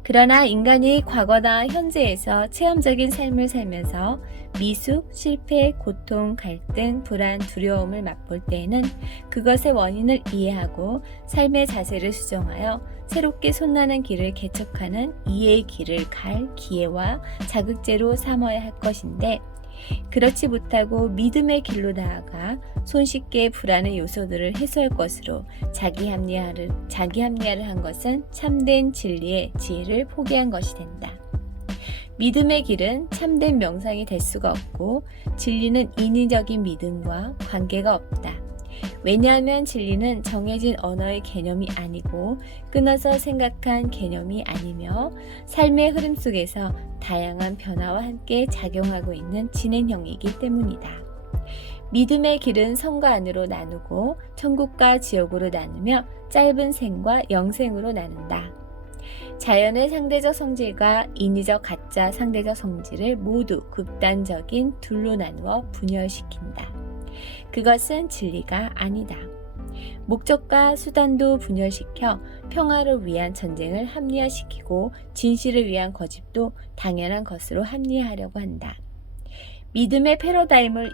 그러나 인간이 과거나 현재에서 체험적인 삶을 살면서 미숙, 실패, 고통, 갈등, 불안, 두려움을 맛볼 때에는 그것의 원인을 이해하고 삶의 자세를 수정하여 새롭게 솟나는 길을 개척하는 이해의 길을 갈 기회와 자극제로 삼아야 할 것인데 그렇지 못하고 믿음의 길로 나아가 손쉽게 불안의 요소들을 해소할 것으로 자기 합리화를 한 것은 참된 진리의 지혜를 포기한 것이 된다. 믿음의 길은 참된 명상이 될 수가 없고 진리는 인위적인 믿음과 관계가 없다. 왜냐하면 진리는 정해진 언어의 개념이 아니고 끊어서 생각한 개념이 아니며 삶의 흐름 속에서 다양한 변화와 함께 작용하고 있는 진행형이기 때문이다. 믿음의 길은 성과 안으로 나누고 천국과 지옥으로 나누며 짧은 생과 영생으로 나눈다. 자연의 상대적 성질과 인위적 가짜 상대적 성질을 모두 극단적인 둘로 나누어 분열시킨다. 그것은 진리가 아니다. 목적과 수단도 분열시켜 평화를 위한 전쟁을 합리화시키고 진실을 위한 거짓도 당연한 것으로 합리화하려고 한다. 믿음의 패러다임을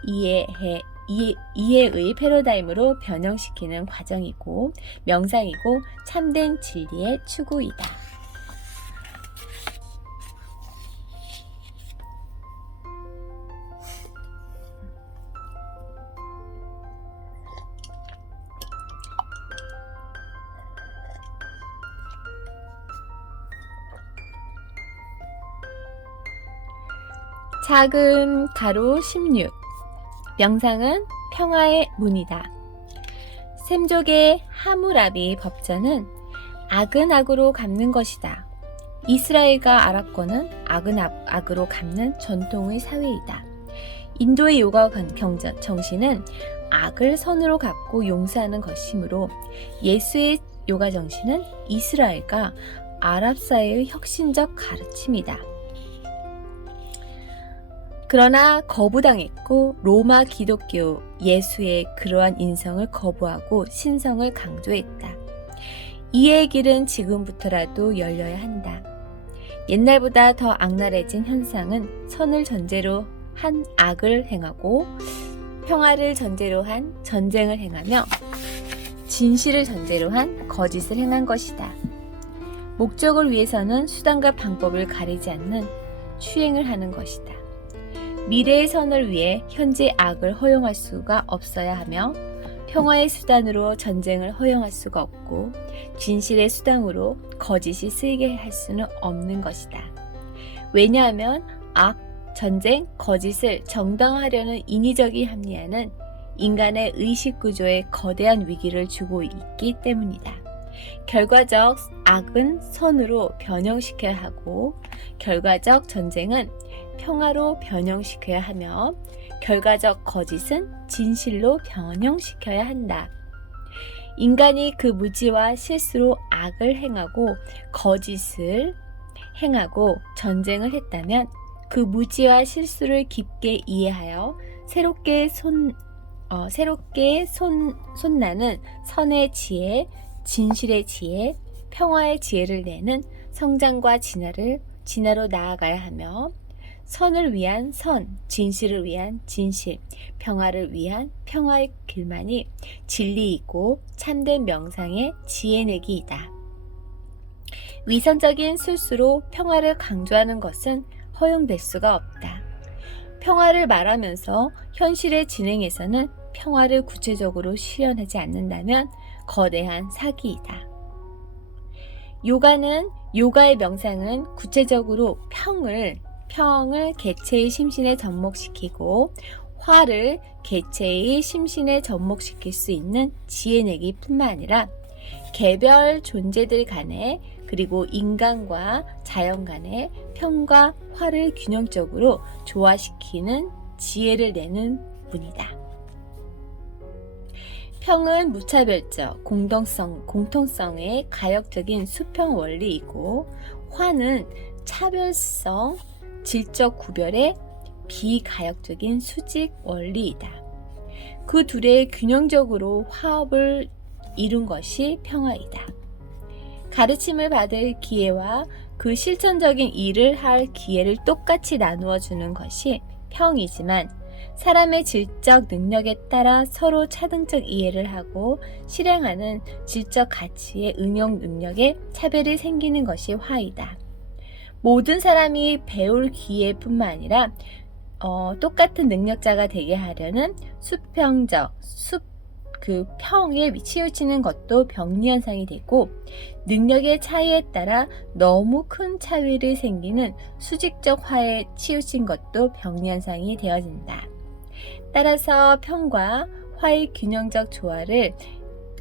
이해의 패러다임으로 변형시키는 과정이고 명상이고 참된 진리의 추구이다. 작은 가로 16 명상은 평화의 문이다. 셈족의 하무라비 법전은 악은 악으로 갚는 것이다. 이스라엘과 아랍권은 악은 악으로 갚는 전통의 사회이다. 인도의 요가 정신은 악을 선으로 갚고 용서하는 것이므로 예수의 요가 정신은 이스라엘과 아랍 사회의 혁신적 가르침이다. 그러나 거부당했고 로마 기독교 예수의 그러한 인성을 거부하고 신성을 강조했다. 이해의 길은 지금부터라도 열려야 한다. 옛날보다 더 악랄해진 현상은 선을 전제로 한 악을 행하고 평화를 전제로 한 전쟁을 행하며 진실을 전제로 한 거짓을 행한 것이다. 목적을 위해서는 수단과 방법을 가리지 않는 추행을 하는 것이다. 미래의 선을 위해 현재 악을 허용할 수가 없어야 하며 평화의 수단으로 전쟁을 허용할 수가 없고 진실의 수단으로 거짓이 쓰이게 할 수는 없는 것이다. 왜냐하면 악, 전쟁, 거짓을 정당화하려는 인위적인 합리화는 인간의 의식 구조에 거대한 위기를 주고 있기 때문이다. 결과적 악은 선으로 변형시켜야 하고 결과적 전쟁은 평화로 변형시켜야 하며 결과적 거짓은 진실로 변형시켜야 한다. 인간이 그 무지와 실수로 악을 행하고 거짓을 행하고 전쟁을 했다면 그 무지와 실수를 깊게 이해하여 새롭게 솟나는 선의 지혜, 진실의 지혜, 평화의 지혜를 내는 성장과 진화로 나아가야 하며 선을 위한 선, 진실을 위한 진실, 평화를 위한 평화의 길만이 진리이고 참된 명상의 지혜내기이다. 위선적인 술수로 평화를 강조하는 것은 허용될 수가 없다. 평화를 말하면서 현실의 진행에서는 평화를 구체적으로 실현하지 않는다면 거대한 사기이다. 요가의 명상은 구체적으로 평을 개체의 심신에 접목시키고 화를 개체의 심신에 접목시킬 수 있는 지혜내기 뿐만 아니라 개별 존재들 간에 그리고 인간과 자연 간에 평과 화를 균형적으로 조화시키는 지혜를 내는 분이다. 평은 무차별적, 공통성의 가역적인 수평 원리이고 화는 차별성, 질적 구별의 비가역적인 수직 원리이다. 그 둘의 균형적으로 화합을 이룬 것이 평화이다. 가르침을 받을 기회와 그 실천적인 일을 할 기회를 똑같이 나누어 주는 것이 평이지만 사람의 질적 능력에 따라 서로 차등적 이해를 하고 실행하는 질적 가치의 응용 능력에 차별이 생기는 것이 화이다. 모든 사람이 배울 기회뿐만 아니라 똑같은 능력자가 되게 하려는 평에 치우치는 것도 병리현상이 되고 능력의 차이에 따라 너무 큰 차이를 생기는 수직적 화에 치우친 것도 병리현상이 되어진다. 따라서 평과 화의 균형적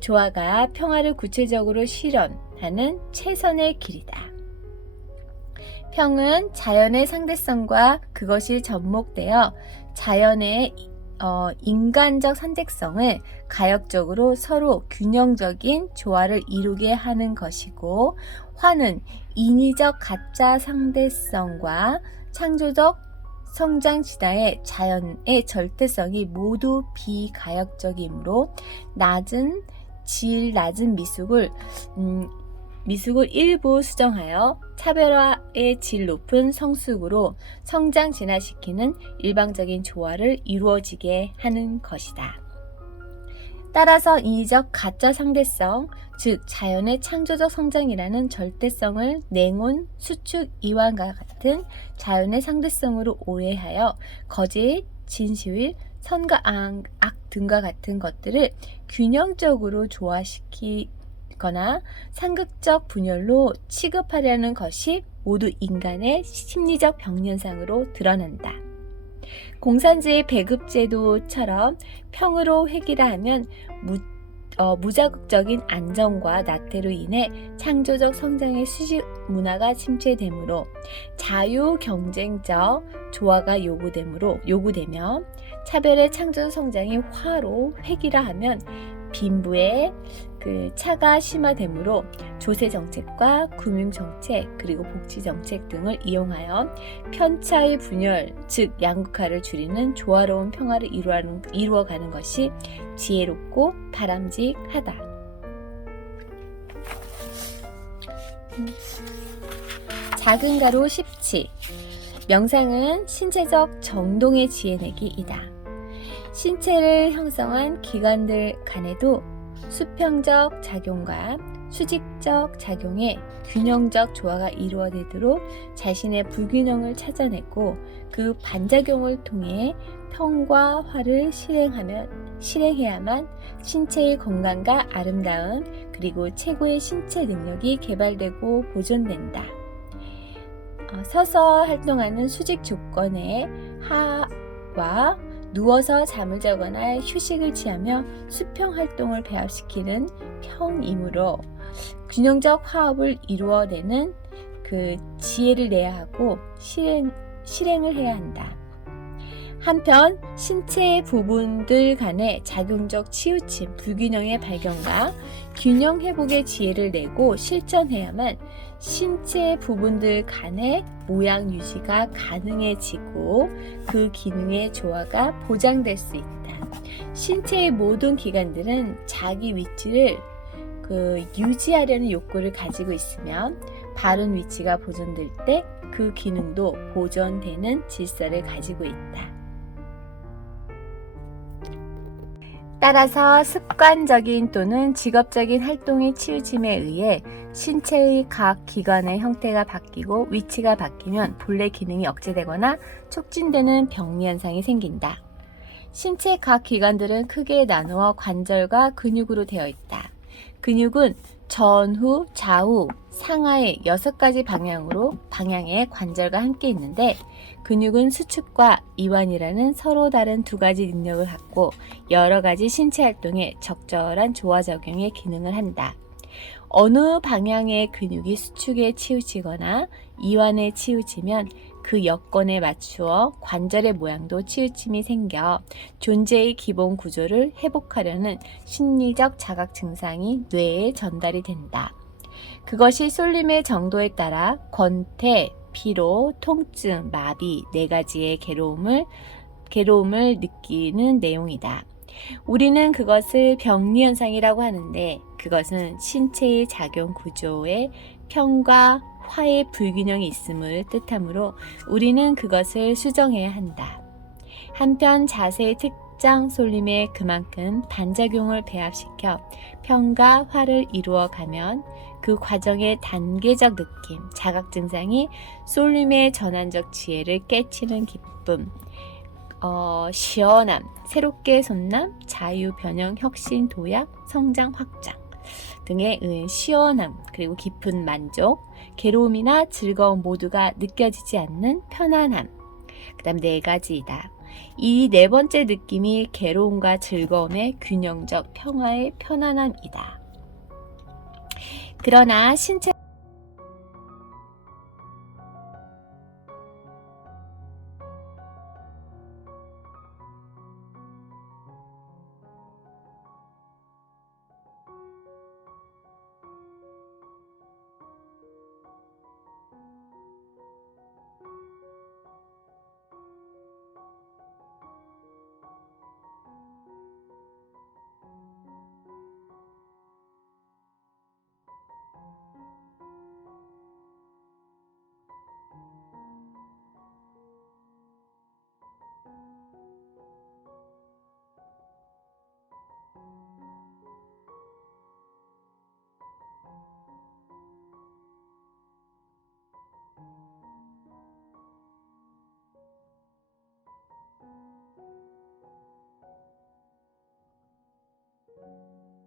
조화가 평화를 구체적으로 실현하는 최선의 길이다. 평은 자연의 상대성과 그것이 접목되어 자연의 인간적 선택성을 가역적으로 서로 균형적인 조화를 이루게 하는 것이고 화는 인위적 가짜 상대성과 창조적 성장 진화의 자연의 절대성이 모두 비가역적이므로 낮은 미숙을 일부 수정하여 차별화의 질 높은 성숙으로 성장 진화시키는 일방적인 조화를 이루어지게 하는 것이다. 따라서 인위적 가짜 상대성, 즉 자연의 창조적 성장이라는 절대성을 냉온, 수축, 이완과 같은 자연의 상대성으로 오해하여 거짓, 진실, 선과 악 등과 같은 것들을 균형적으로 조화시키거나 상극적 분열로 취급하려는 것이 모두 인간의 심리적 병현상으로 드러난다. 공산주의 배급제도처럼 평으로 획일화하면 무자극적인 안정과 낙태로 인해 창조적 성장의 수직 문화가 침체되므로 자유경쟁적 조화가 요구되며 차별의 창조적 성장이 화로 획일화하면 빈부의 차가 심화되므로 조세정책과 금융정책 그리고 복지정책 등을 이용하여 편차의 분열 즉 양극화를 줄이는 조화로운 평화를 이루어가는 것이 지혜롭고 바람직하다. 작은 가로 17 명상은 신체적 정동의 지혜내기이다. 신체를 형성한 기관들 간에도 수평적 작용과 수직적 작용의 균형적 조화가 이루어지도록 자신의 불균형을 찾아내고 그 반작용을 통해 평과 화를 실행하면 실행해야만 신체의 건강과 아름다움 그리고 최고의 신체 능력이 개발되고 보존된다. 서서 활동하는 수직 조건의 하와 누워서 잠을 자거나 휴식을 취하며 수평 활동을 배합시키는 평이므로 균형적 화합을 이루어내는 그 지혜를 내야 하고 실행을 해야 한다. 한편 신체 부분들 간의 작용적 치우침, 불균형의 발견과 균형 회복의 지혜를 내고 실천해야만 신체 부분들 간의 모양 유지가 가능해지고 그 기능의 조화가 보장될 수 있다. 신체의 모든 기관들은 자기 위치를 유지하려는 욕구를 가지고 있으면 바른 위치가 보존될 때 그 기능도 보존되는 질서를 가지고 있다. 따라서 습관적인 또는 직업적인 활동의 치우침에 의해 신체의 각 기관의 형태가 바뀌고 위치가 바뀌면 본래 기능이 억제되거나 촉진되는 병리 현상이 생긴다. 신체 각 기관들은 크게 나누어 관절과 근육으로 되어 있다. 근육은 전후, 좌우, 상하의 6가지 방향의 관절과 함께 있는데 근육은 수축과 이완이라는 서로 다른 2가지 능력을 갖고 여러 가지 신체 활동에 적절한 조화작용의 기능을 한다. 어느 방향의 근육이 수축에 치우치거나 이완에 치우치면 그 여건에 맞추어 관절의 모양도 치우침이 생겨 존재의 기본 구조를 회복하려는 심리적 자각 증상이 뇌에 전달이 된다. 그것이 쏠림의 정도에 따라 권태, 피로, 통증, 마비 4가지의 괴로움을 느끼는 내용이다. 우리는 그것을 병리현상이라고 하는데 그것은 신체의 작용 구조에 평과 화의 불균형이 있음을 뜻하므로 우리는 그것을 수정해야 한다. 한편 자세의 특정 쏠림에 그만큼 반작용을 배합시켜 평과 화를 이루어가면 그 과정의 단계적 느낌, 자각 증상이 쏠림의 전환적 지혜를 깨치는 기쁨, 시원함, 새롭게 솟남, 자유, 변형, 혁신, 도약, 성장, 확장 등의 시원함, 그리고 깊은 만족, 괴로움이나 즐거움 모두가 느껴지지 않는 편안함, 그 다음 4가지이다. 이 4번째 느낌이 괴로움과 즐거움의 균형적 평화의 편안함이다. 그러나 신체